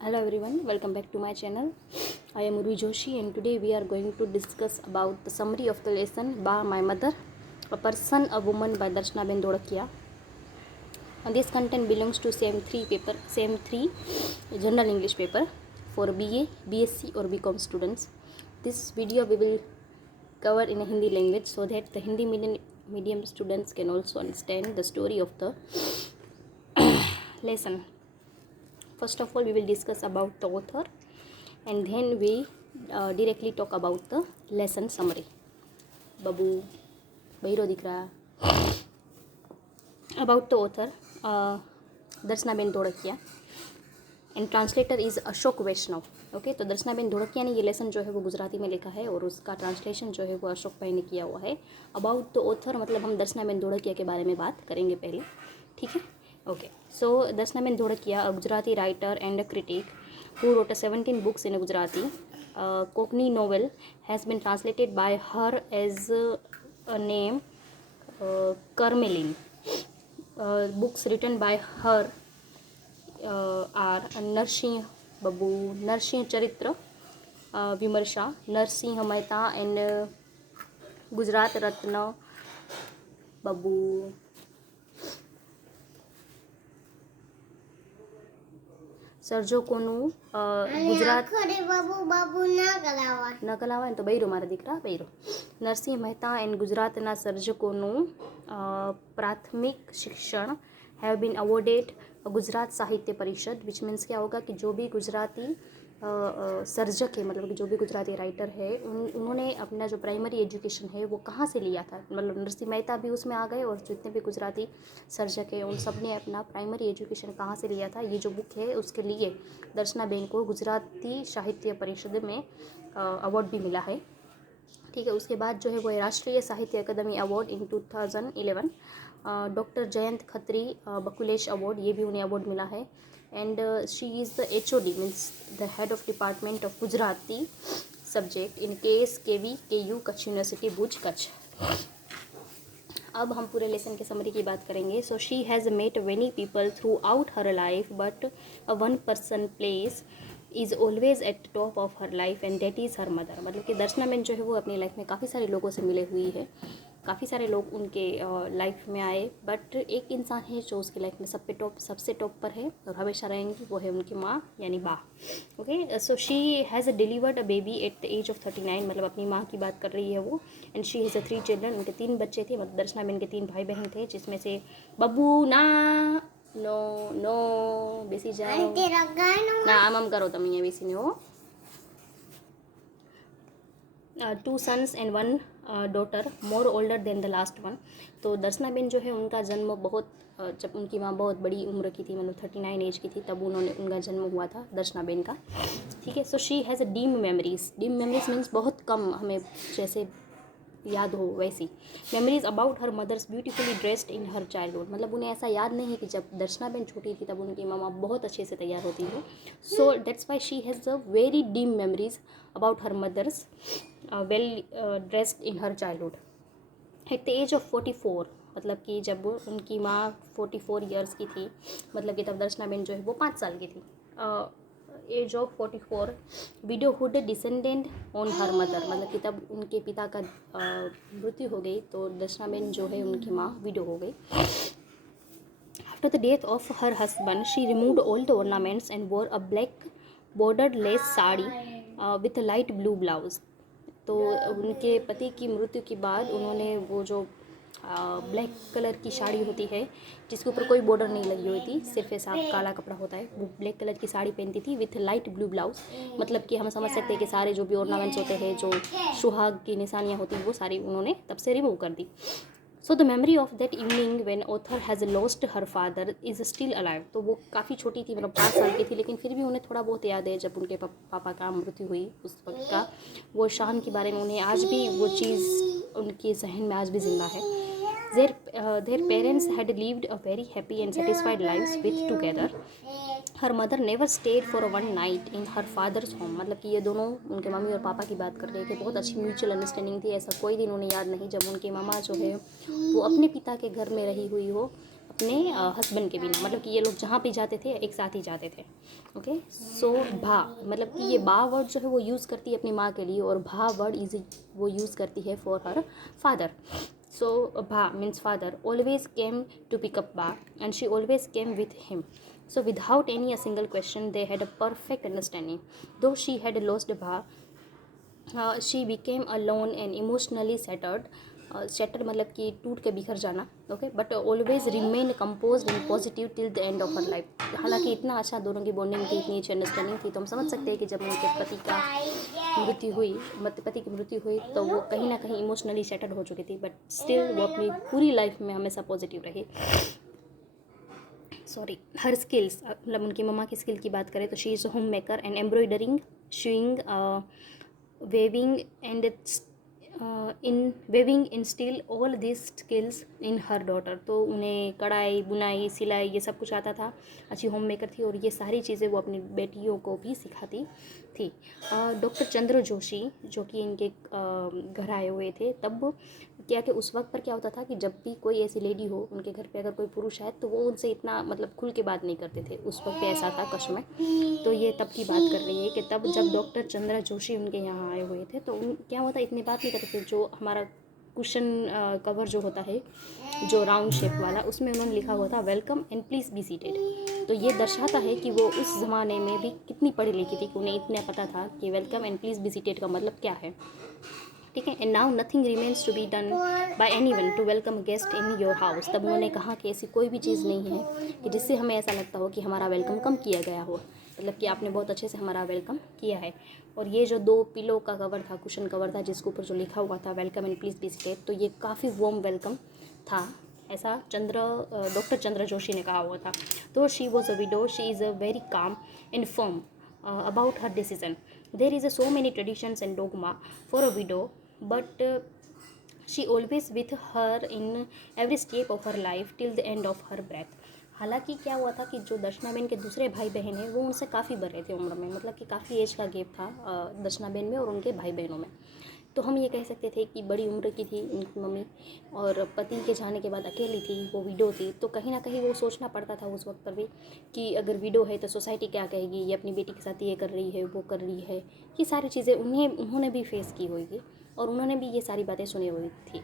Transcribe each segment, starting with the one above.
Hello everyone, welcome back to my channel. I am Urvi Joshi and today we are going to discuss about the summary of the lesson by my mother, a person, a woman by Darshana Ben Dodakia. And this content belongs to same 3 general English paper for BA, BSc or BCom students. This video we will cover in a Hindi language so that the Hindi medium students can also understand the story of the lesson. First of all, we will discuss about the author and then we directly talk about the lesson summary. Babu, Bairo Dikra. About the author, Darshana ben Dhodakiya and translator is Ashok Vaishnav. Okay, तो दर्शना बेन धोड़किया ने ये lesson जो है वो गुजराती में लिखा है और उसका ट्रांसलेशन जो है वो अशोक भाई ने किया हुआ है. अबाउट द ऑथर मतलब हम दर्शना बेन धोड़किया के बारे में बात करेंगे पहले, ठीक है. Okay, so Darshana Ben Dodakia, a Gujarati writer and a critic who wrote 17 books in Gujarati. Cockney novel has been translated by her as a name Carmeline. Books written by her are Narsimh Babu, Narsimh Charitra, Vimarsha, Narsimh Mehta and Gujarat Ratna Babu. સર્જકોનું Gujarat ન કલાવા તો બૈરો મારા દીકરા બૈરો. Narsinh Mehta and ગુજરાતના સર્જકોનું प्राथमिक शिक्षण have been awarded Gujarat साहित्य परिषद, which means क्या होगा कि जो भी गुजराती सर्जक है, मतलब कि जो भी गुजराती राइटर है उन्होंने अपना जो प्राइमरी एजुकेशन है वो कहाँ से लिया था. मतलब नरसिंह मेहता भी उसमें आ गए और जितने भी गुजराती सर्जक है उन सब ने अपना प्राइमरी एजुकेशन कहाँ से लिया था. ये जो बुक है उसके लिए दर्शना बेन को गुजराती साहित्य परिषद में अवार्ड भी मिला है, ठीक है. उसके बाद जो है वो Rashtriya Sahitya Akademi award in 2011. Doctor Jayant Khatri Bakulesh award, ये भी उन्हें अवार्ड मिला है. And she is the HOD means the head of department of Gujarati subject in KSKVKU Kutch university Bhuj Kutch. अब हम पूरे लेसन के समरी की बात करेंगे. So she has met many people throughout her life but one person place is always at top of her life and that is her mother. मतलब कि दर्शना Ben जो है वो अपनी लाइफ में काफ़ी सारे लोगों से मिले हुई है, काफ़ी सारे लोग उनके लाइफ में आए, बट एक इंसान है जो उसकी लाइफ में सबसे टॉप पर है और हमेशा रहेंगी, वो है उनकी माँ यानी Ba. Okay, so she has delivered a baby at the age of 39, मतलब अपनी माँ की बात कर रही है वो. एंड शी हैज़ 3 चिल्ड्रन, उनके 3 बच्चे थे, मतलब दर्शना बेन के 3 भाई बहन थे, जिसमें से बब्बू ना नो नो बेसी जाओ ना आम करो तम अँ बेसी हो. 2 sons and 1 daughter more older than the last one. तो दर्शना बेन जो है उनका जन्म बहुत जब उनकी माँ बहुत बड़ी उम्र की थी, मतलब 39 एज की थी, तब उनका जन्म हुआ था दर्शना बेन का, ठीक है. So she has dim memories. Dim memories means बहुत कम हमें जैसे याद हो वैसी. Memories about her mother's beautifully dressed in her childhood, मतलब उन्हें ऐसा याद नहीं है कि जब दर्शना बेन छोटी थी तब उनकी मामा बहुत अच्छे से तैयार होती है. So that's why she has a very dim memories about her mother's well dressed in her childhood. At the age of 44, मतलब कि जब उनकी माँ 44 ईयर्स की थी, मतलब कि तब दर्शना बेन जो है वो 5 साल की थी. Age of 44 widowhood descendant on her mother, मतलब कि तब उनके पिता का मृत्यु हो गई तो दर्शना बेन जो है उनकी माँ विडो हो गई. After the death of her husband she removed all the ornaments and wore a black bordered lace sari with light blue blouse. तो उनके पति की मृत्यु के बाद उन्होंने वो जो ब्लैक कलर की साड़ी होती है जिसके ऊपर कोई बॉर्डर नहीं लगी हुई थी, सिर्फ ऐसा काला कपड़ा होता है, वो ब्लैक कलर की साड़ी पहनती थी विथ लाइट ब्लू ब्लाउज. मतलब कि हम समझ सकते हैं कि सारे जो भी ऑर्नामेंट्स होते हैं, जो सुहाग की निशानियाँ होती हैं, वो सारी उन्होंने तब से रिमूव कर दी. So the memory of that evening when author has lost her father is still alive. तो वो काफ़ी छोटी थी, मतलब 5 साल की थी, लेकिन फिर भी उन्हें थोड़ा बहुत याद है जब उनके पापा का मृत्यु हुई उस वक्त का वो शान के बारे में उन्हें आज भी वो चीज़ उनके जहन में आज भी जिंदा है. Their parents had lived a very happy and satisfied lives with together. Her mother never state for one night in her father's home. मतलब कि ये दोनों उनके मम्मी और पापा की बात कर रहे थे, बहुत अच्छी म्यूचुअल अंडरस्टैंडिंग थी. ऐसा कोई दिन उन्हें याद नहीं जब उनकी मामा जो है वो अपने पिता के घर में रही हुई हो, अपने हस्बैंड के बिना, मतलब कि ये लोग जहाँ भी जाते थे एक साथ ही जाते थे। ओके, सो भा, मतलब कि ये बा वर्ड जो है वो यूज़ करती है अपनी माँ के लिए, और भा वर्ड वो यूज़ करती है for her father. So Bha means father always came to pick up Ba, and she always came with him. So without any a single question, they had a perfect understanding. Though she had lost Bha, she became alone and emotionally shattered. Shattered मतलब कि टूट के बिखर जाना, okay, but always remain compose and positive till the end of her life. हालांकि इतना अच्छा दोनों की बॉन्डिंग थी, इतनी अच्छी अंडरस्टैंडिंग थी, तो हम समझ सकते हैं कि जब उनके पति की मृत्यु हुई तो वो कहीं ना कहीं इमोशनली सैटर्ड हो चुकी थी, बट स्टिल वो अपनी पूरी लाइफ में हमेशा पॉजिटिव रही। सॉरी, हर स्किल्स, मतलब उनकी मम्मा की स्किल की बात करें तो she is home maker and embroidering, sewing, weaving and weaving instil all this skills in her daughter. तो उन्हें कढ़ाई, बुनाई, सिलाई ये सब कुछ आता था, अच्छी होम मेकर थी, और ये सारी चीज़ें वो अपनी बेटियों को भी सिखाती थी। डॉक्टर चंद्र जोशी जो कि इनके घर आए हुए थे, तब क्या कि उस वक्त पर क्या होता था कि जब भी कोई ऐसी लेडी हो उनके घर पे, अगर कोई पुरुष है तो वो उनसे इतना मतलब खुल के बात नहीं करते थे। उस वक्त पे ऐसा था कच्छ में। तो ये तब की बात कर रही है कि तब जब डॉक्टर चंद्रा जोशी उनके यहाँ आए हुए थे तो क्या होता, इतनी बात नहीं करते थे। जो हमारा कुशन कवर जो होता है, जो राउंड शेप वाला, उसमें उन्होंने लिखा हुआ था welcome and please be seated. तो ये दर्शाता है कि वो उस ज़माने में भी कितनी पढ़ी लिखी थी कि उन्हें इतना पता था कि welcome and please be seated का मतलब क्या है। ठीक है, and now nothing remains to be done by anyone to welcome guest in your house. तब उन्होंने कहा कि ऐसी कोई भी चीज़ नहीं है कि जिससे हमें ऐसा लगता हो कि हमारा वेलकम कम किया गया हो, मतलब कि आपने बहुत अच्छे से हमारा वेलकम किया है। और ये जो 2 पिलो का कवर था, कुशन कवर था, जिसके ऊपर जो लिखा हुआ था welcome and please be seated, तो ये काफ़ी वार्म वेलकम था, ऐसा डॉक्टर चंद्र जोशी ने कहा हुआ था। तो she was a window, she is a very calm and firm about her decision. There is so many traditions and dogma for a widow, but she always with her in every step of her life till the end of her breath. हालांकि क्या हुआ था कि जो दर्शनाबेन के दूसरे भाई बहन हैं वो उनसे काफ़ी बड़े थे उम्र में, मतलब कि काफ़ी एज का गैप था दर्शनाबेन में और उनके भाई बहनों में। तो हम ये कह सकते थे कि बड़ी उम्र की थी उनकी मम्मी, और पति के जाने के बाद अकेली थी, वो विडो थी। तो कहीं ना कहीं वो सोचना पड़ता था उस वक्त पर भी कि अगर विडो है तो सोसाइटी क्या कहेगी, ये अपनी बेटी के साथ ये कर रही है, वो कर रही है, ये सारी चीज़ें उन्होंने भी फेस की होगी और उन्होंने भी ये सारी बातें सुनी हुई थी।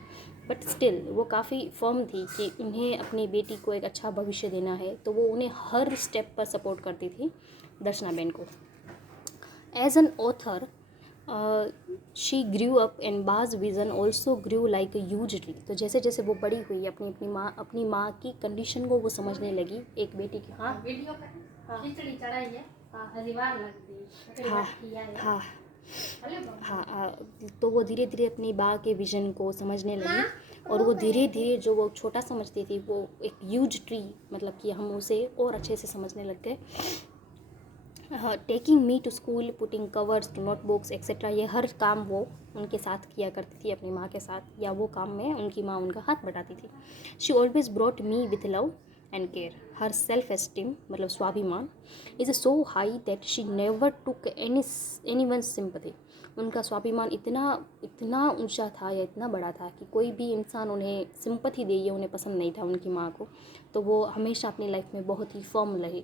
बट स्टिल वो काफ़ी फर्म थी कि उन्हें अपनी बेटी को एक अच्छा भविष्य देना है, तो वो उन्हें हर स्टेप पर सपोर्ट करती थी दर्शनाबेन को। As an author she grew up and बाज vision also grew like a huge tree. तो जैसे जैसे वो बड़ी हुई अपनी माँ की कंडीशन को वो समझने लगी, एक बेटी की। हाँ, वीडियो पर खिचड़ी चढ़ाई है, हाँ हाँ हाँ हाँ। तो वो धीरे धीरे अपनी माँ के विजन को समझने लगी, और वो धीरे धीरे जो वो छोटा समझती थी वो एक ह्यूज ट्री, मतलब कि हम उसे और अच्छे से समझने लग गए। Taking me to school, putting covers to notebooks etcetera, ये हर काम वो उनके साथ किया करती थी अपनी माँ के साथ, या वो काम में उनकी माँ उनका हाथ बटाती थी। She always brought me with love and care. Her self esteem, मतलब स्वाभिमान, is so high that she never took any one sympathy. उनका स्वाभिमान इतना ऊंचा था या इतना बड़ा था कि कोई भी इंसान उन्हें सिंपथी दे, ये उन्हें पसंद नहीं था उनकी माँ को। तो वो हमेशा अपनी लाइफ में बहुत ही फर्म रही,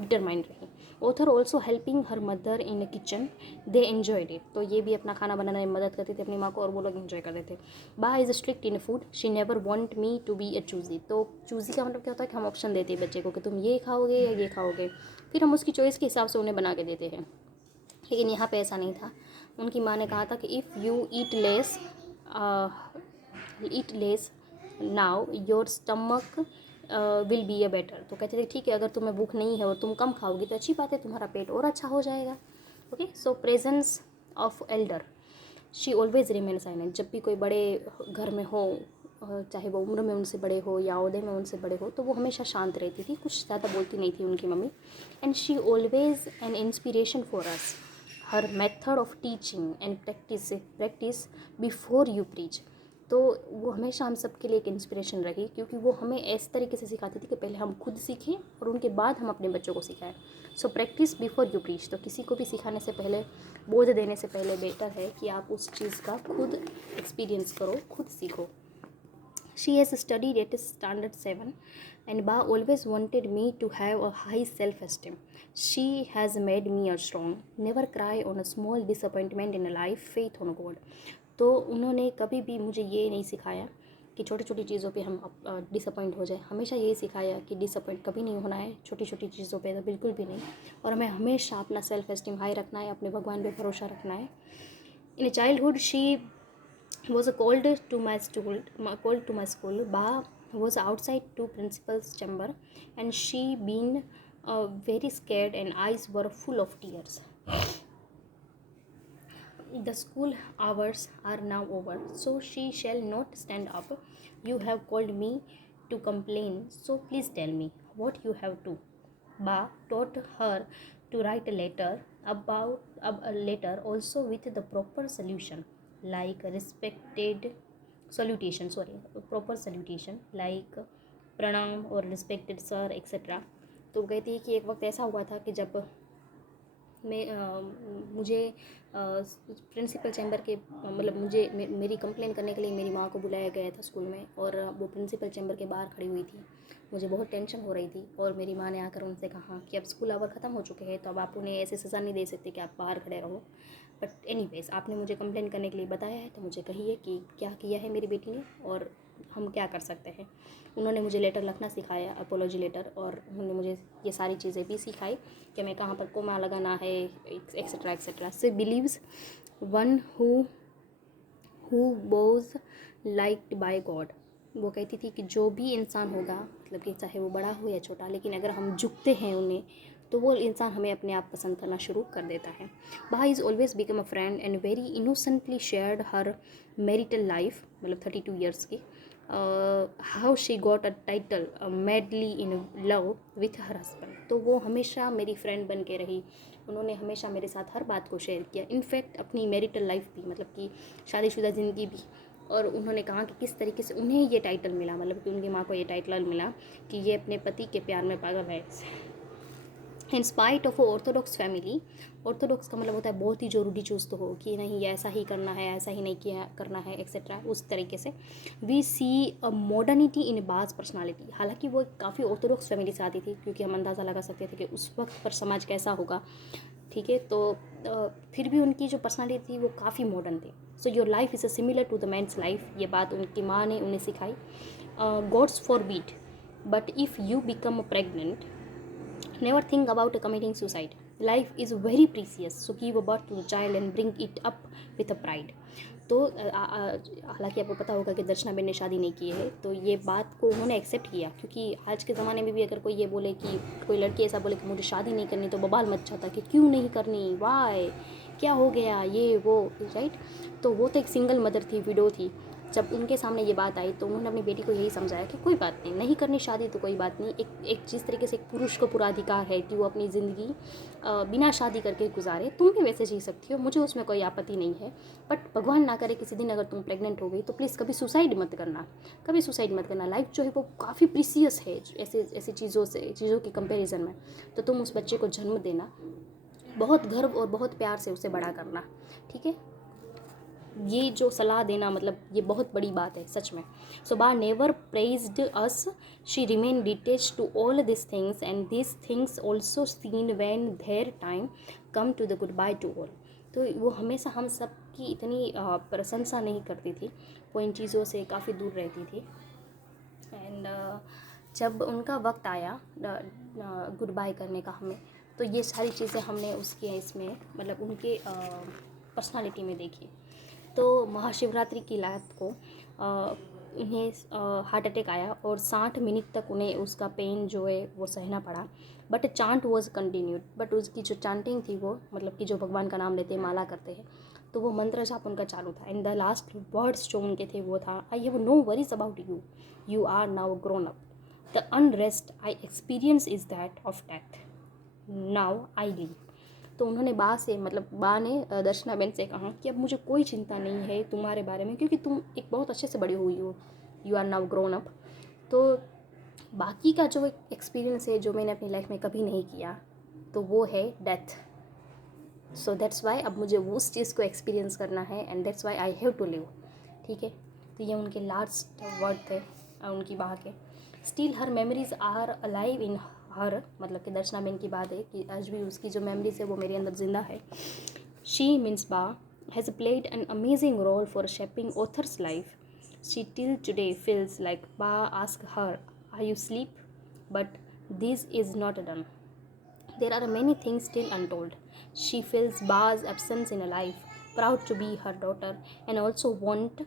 डिटरमाइंड रही। Author also helping her mother in kitchen, they enjoyed it. तो ये भी अपना खाना बनाने में मदद करते थे अपनी माँ को, और वो लोग एंजॉय करते थे। Ba is strict in food, she never want me to be a choosy. तो चूजी का मतलब क्या होता है कि हम ऑप्शन देते हैं बच्चे को कि तुम ये खाओगे या ये खाओगे, फिर हम उसकी चॉइस के हिसाब से उन्हें बना के देते हैं। लेकिन यहाँ पे ऐसा नहीं था। उनकी माँ ने कहा था कि if you eat less now your stomach will be a better. तो कहते थे ठीक है, अगर तुम्हें भूख नहीं है और तुम कम खाओगी तो अच्छी बात है, तुम्हारा पेट और अच्छा हो जाएगा। Okay, so presence of Elder, she always remain silent. जब भी कोई बड़े घर में हो, चाहे वो उम्र में उनसे बड़े हो या ओहदे में उनसे बड़े हो, तो वो हमेशा शांत रहती थी, कुछ ज़्यादा बोलती नहीं थी उनकी mummy. And she always an inspiration for us. Her method of teaching and practice before you preach. तो वो हमेशा हम सब के लिए एक इंस्पिरेशन रही, क्योंकि वो हमें इस तरीके से सिखाती थी कि पहले हम खुद सीखें और उनके बाद हम अपने बच्चों को सिखाएं। So practice before you preach. तो किसी को भी सिखाने से पहले, बोझ देने से पहले बेटर है कि आप उस चीज़ का खुद एक्सपीरियंस करो, खुद सीखो। She has studied at standard 7 and Ba always wanted me to have a high self-esteem. She has made me a strong. Never cry on a small disappointment in life. Faith on God. तो उन्होंने कभी भी मुझे ये नहीं सिखाया कि छोटी छोटी चीज़ों पे हम डिसअपॉइंट हो जाए. हमेशा यही सिखाया कि डिसअपॉइंट कभी नहीं होना है छोटी छोटी चीज़ों पे, तो बिल्कुल भी नहीं. और हमें हमेशा अपना सेल्फ एस्टीम हाई रखना है, अपने भगवान पे भरोसा रखना है. In childhood she was called to my school. Ba was outside to principal's chamber and she been very scared and eyes were full of tears. The school hours are now over, so she shall not stand up. You have called me to complain, so please tell me what you have to. Ba taught her to write a letter a letter also with the proper solution, like proper salutation like pranam or respected sir etc. तो कहती है कि एक वक्त ऐसा हुआ था कि जब मुझे प्रिंसिपल चैम्बर के मतलब मेरी कंप्लेन करने के लिए मेरी माँ को बुलाया गया था स्कूल में, और वो प्रिंसिपल चैम्बर के बाहर खड़ी हुई थी. मुझे बहुत टेंशन हो रही थी और मेरी माँ ने आकर उनसे कहा कि अब स्कूल आवर ख़त्म हो चुके हैं, तो अब आप उन्हें ऐसे सज़ा नहीं दे सकते कि आप बाहर खड़े रहो. बट एनीवेज आपने मुझे कंप्लेन करने के लिए बताया है, तो मुझे कहिए कि क्या किया है मेरी बेटी ने और हम क्या कर सकते हैं. उन्होंने मुझे लेटर लिखना सिखाया, अपोलॉजी लेटर, और उन्होंने मुझे ये सारी चीज़ें भी सिखाई कि मैं कहाँ पर कोमा लगाना है etcetera etcetera. She believes one who was liked by God. वो कहती थी कि जो भी इंसान होगा, मतलब कि चाहे वो बड़ा हो या छोटा, लेकिन अगर हम झुकते हैं उन्हें तो वो इंसान हमें अपने आप पसंद करना शुरू कर देता है. Baha is always become a friend and very innocently shared her marital life, मतलब 32 years की, how she got a title madly in love with her husband. तो वो हमेशा मेरी फ्रेंड बन के रही. उन्होंने हमेशा मेरे साथ हर बात को शेयर किया, इनफैक्ट अपनी मैरिटल लाइफ भी, मतलब कि शादीशुदा ज़िंदगी भी. और उन्होंने कहा कि किस तरीके से उन्हें ये टाइटल मिला, मतलब कि उनकी माँ को ये टाइटल मिला कि ये अपने पति के प्यार में पागल है. In spite of Orthodox family. Orthodox का मतलब होता है बहुत ही जो रूढ़ी चुस्त हो कि नहीं ये ऐसा ही करना है, ऐसा ही नहीं किया करना है एक्सेट्रा, उस तरीके से. वी सी अ मॉडर्निटी इन बाज पर्सनालिटी. हालांकि वो काफ़ी ऑर्थोडॉक्स फैमिली से आती थी, क्योंकि हम अंदाज़ा लगा सकते थे कि उस वक्त पर समाज कैसा होगा. ठीक है, तो फिर भी उनकी जो पर्सनालिटी थी वो काफ़ी मॉडर्न थी. So your life is a similar to the man's life. ये बात उनकी माँ ने उन्हें सिखाई. God's forbid, but if you become pregnant never think about committing suicide. Life is very precious, so give birth to the child and bring it up with a pride. तो हालांकि आपको पता होगा कि दर्शनाबेन ने शादी नहीं की है, तो ये बात को उन्होंने एक्सेप्ट किया, क्योंकि आज के ज़माने में भी अगर कोई ये बोले कि कोई लड़की ऐसा बोले कि मुझे शादी नहीं करनी, तो बवाल मच जाता कि क्यों नहीं करनी, वाई, क्या हो गया, ये वो, राइट. तो वो तो एक सिंगल मदर थी, विडो थी. जब उनके सामने ये बात आई तो उन्होंने अपनी बेटी को यही समझाया कि कोई बात नहीं, नहीं करनी शादी तो कोई बात नहीं. एक जिस तरीके से एक पुरुष को पूरा अधिकार है कि वो अपनी ज़िंदगी बिना शादी करके गुजारे, तुम भी वैसे जी सकती हो, मुझे उसमें कोई आपत्ति नहीं है. बट भगवान ना करे किसी दिन अगर तुम प्रेग्नेंट हो गई तो प्लीज़ कभी सुसाइड मत करना, कभी सुसाइड मत करना. लाइफ जो है वो काफ़ी प्रीसियस है ऐसी चीज़ों की कंपेरिजन में. तो तुम उस बच्चे को जन्म देना, बहुत गर्व और बहुत प्यार से उसे बड़ा करना. ठीक है, ये जो सलाह देना, मतलब ये बहुत बड़ी बात है सच में. So Ba never praised us, she remain detach to all this things and this things also seen when their time come to the goodbye to all. तो वो हमेशा हम सब की इतनी प्रशंसा नहीं करती थी, वो इन चीज़ों से काफ़ी दूर रहती थी. एंड जब उनका वक्त आया गुड बाय करने का हमें, तो ये सारी चीज़ें हमने उसके इसमें मतलब उनके पर्सनालिटी में देखी. तो महाशिवरात्रि की रात को उन्हें हार्ट अटैक आया और 60 मिनट तक उन्हें उसका पेन जो है वो सहना पड़ा. But chant was continued. But उसकी जो चांटिंग थी वो, मतलब कि जो भगवान का नाम लेते हैं, माला करते हैं, तो वो मंत्र जाप उनका चालू था. एंड द लास्ट वर्ड्स जो उनके थे वो था, I have no worries about you, you are now grown up. The unrest I experience is that of death, now I live. तो उन्होंने बा से, मतलब बा ने दर्शनाबेन से कहा कि अब मुझे कोई चिंता नहीं है तुम्हारे बारे में, क्योंकि तुम एक बहुत अच्छे से बड़ी हुई हो, you are now grown up. तो बाकी का जो एक्सपीरियंस है जो मैंने अपनी लाइफ में कभी नहीं किया, तो वो है डेथ. सो दैट्स वाई अब मुझे उस चीज़ को एक्सपीरियंस करना है, and that's why I have to live. ठीक है, तो तो ये उनके लास्ट वर्ड थे उनकी बा के। Still her memories are alive in her, मतलब कि दर्शनाबेन की बात है कि आज भी उसकी जो मेमोरीज है वो मेरे अंदर जिंदा है। शी मीन्स बा has played an amazing role for shaping author's life. She till today feels like बा ask her are you sleep, but this is not done. There are many things still untold. She feels Ba's absence in her life, proud to be her daughter, and also want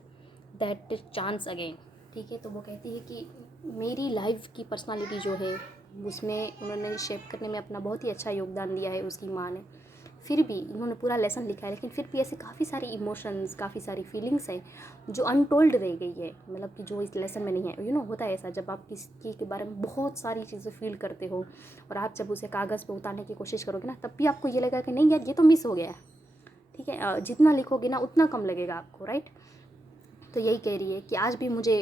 that chance again. ठीक है, तो वो कहती है कि मेरी life की personality जो है उसमें उन्होंने शेप करने में अपना बहुत ही अच्छा योगदान दिया है उसकी माँ ने। फिर भी उन्होंने पूरा लेसन लिखा है, लेकिन फिर भी ऐसे काफ़ी सारी इमोशंस, काफ़ी सारी फीलिंग्स हैं जो अनटोल्ड रह गई है, मतलब कि जो इस लेसन में नहीं है। होता है ऐसा, जब आप किसी के बारे में बहुत सारी चीज़ें फील करते हो और आप जब उसे कागज़ पे उतारने की कोशिश करोगे ना, तब भी आपको ये लगेगा कि नहीं यार ये तो मिस हो गया है। ठीक है, जितना लिखोगे ना उतना कम लगेगा आपको, राइट। तो यही कह रही है कि आज भी मुझे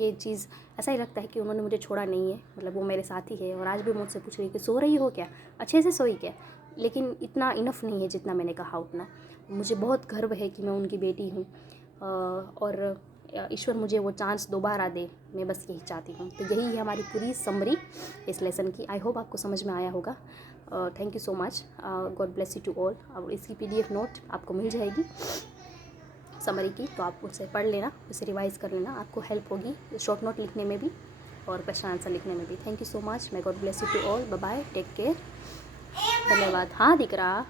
ये चीज़ ऐसा ही लगता है कि उन्होंने मुझे छोड़ा नहीं है, मतलब वो मेरे साथ ही है। और आज भी मुझसे पूछ रही है कि सो रही हो क्या, अच्छे से सोई क्या, लेकिन इतना इनफ नहीं है जितना मैंने कहा उतना। मुझे बहुत गर्व है कि मैं उनकी बेटी हूँ और ईश्वर मुझे वो चांस दोबारा दे, मैं बस यही चाहती हूँ। तो यही है हमारी पूरी समरी इस लेसन की। आई होप आपको समझ में आया होगा। Thank you so much, God bless you to all. अब इसकी PDF नोट आपको मिल जाएगी समरी की, तो आप उसे पढ़ लेना, उसे रिवाइज़ कर लेना, आपको हेल्प होगी शॉर्ट नोट लिखने में भी और क्वेश्चन आंसर लिखने में भी। थैंक यू सो मच, मैं God bless you to all, bye bye, take care, धन्यवाद। हाँ दिख रहा